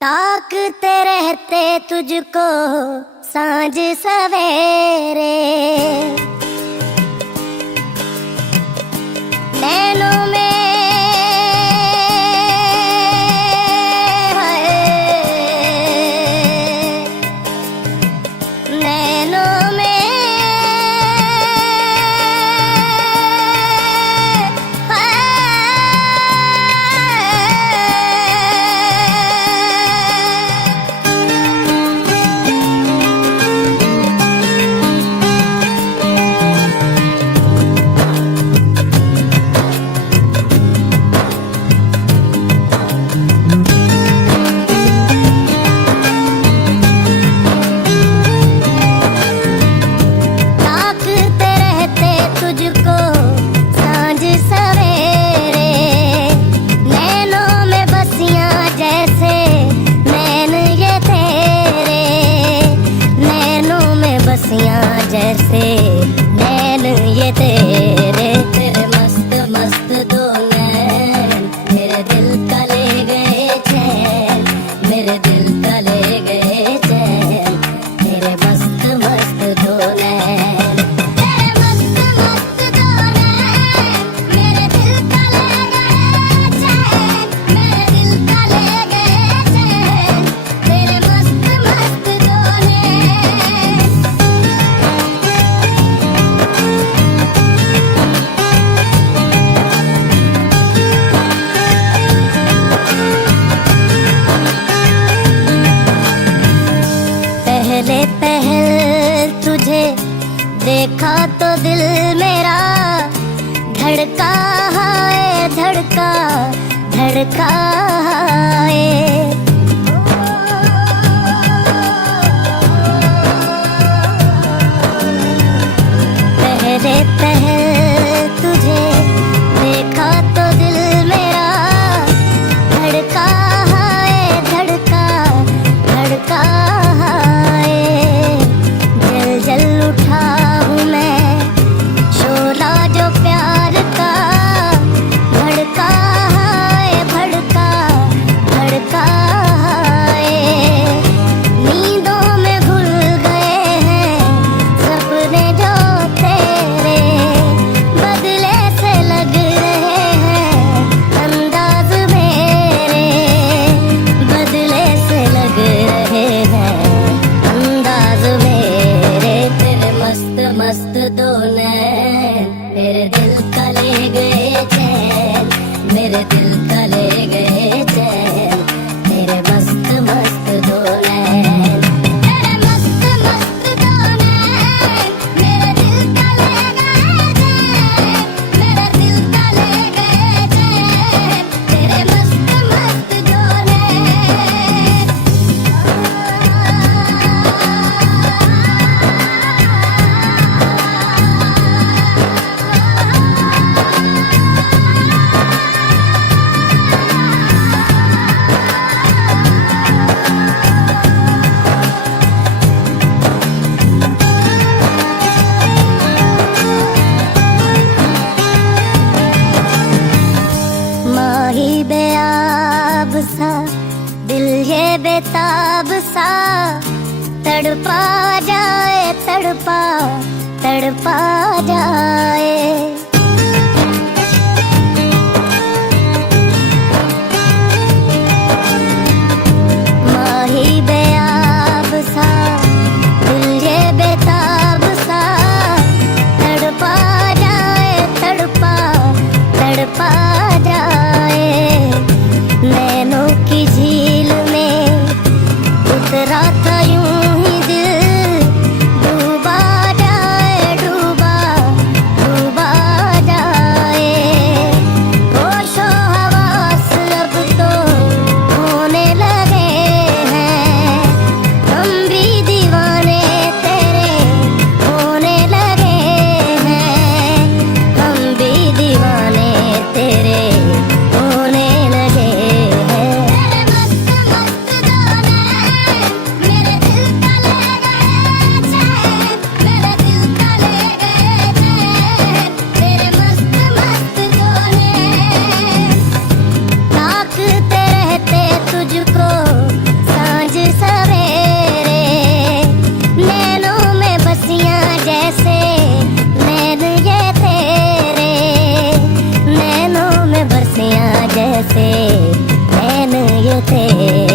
ताकते रहते तुझको सांझ सवेरे, नैनों में नैनों में जैसे नैन ये तेरे, तेरे मस्त मस्त दो नैन मेरे दिल का ले गए चैन, मेरे दिल का ले गए चैन, तेरे मस्त मस्त दो नैन, तेरे मस्त मस्त दो नैन मेरे दिल का ले गए चैन, मेरे दिल का ले गए चैन, तेरे मस्त मस्त दो नैन। पहले पहल तुझे देखा तो दिल मेरा धड़का है, धड़का धड़का है। पहले पहल तुझे देखा तो दिल मेरा धड़का है, धड़का धड़का मस्त दो नैन मेरे दिल का ले गए चैन, मेरे दिल का ले गए चैन, मेरे मस्त मस्त दो नैन, तेरे मस्त मस्त दो नैन मेरे दिल का ले गए चैन, मेरे दिल का ले गए चैन, तेरे मस्त मस्त दो नैन। माही बेआब सा दिल ये बेताब सा तड़पा जाए, तड़पा तड़पा जाए। माही बेआब सा दिल ये बेताब सा तड़पा जाए, तड़पा तड़पा जाए। नैनों की झील में उतरा था यूं ही दिल, डूबा जाए, डूबा डूबा तेरे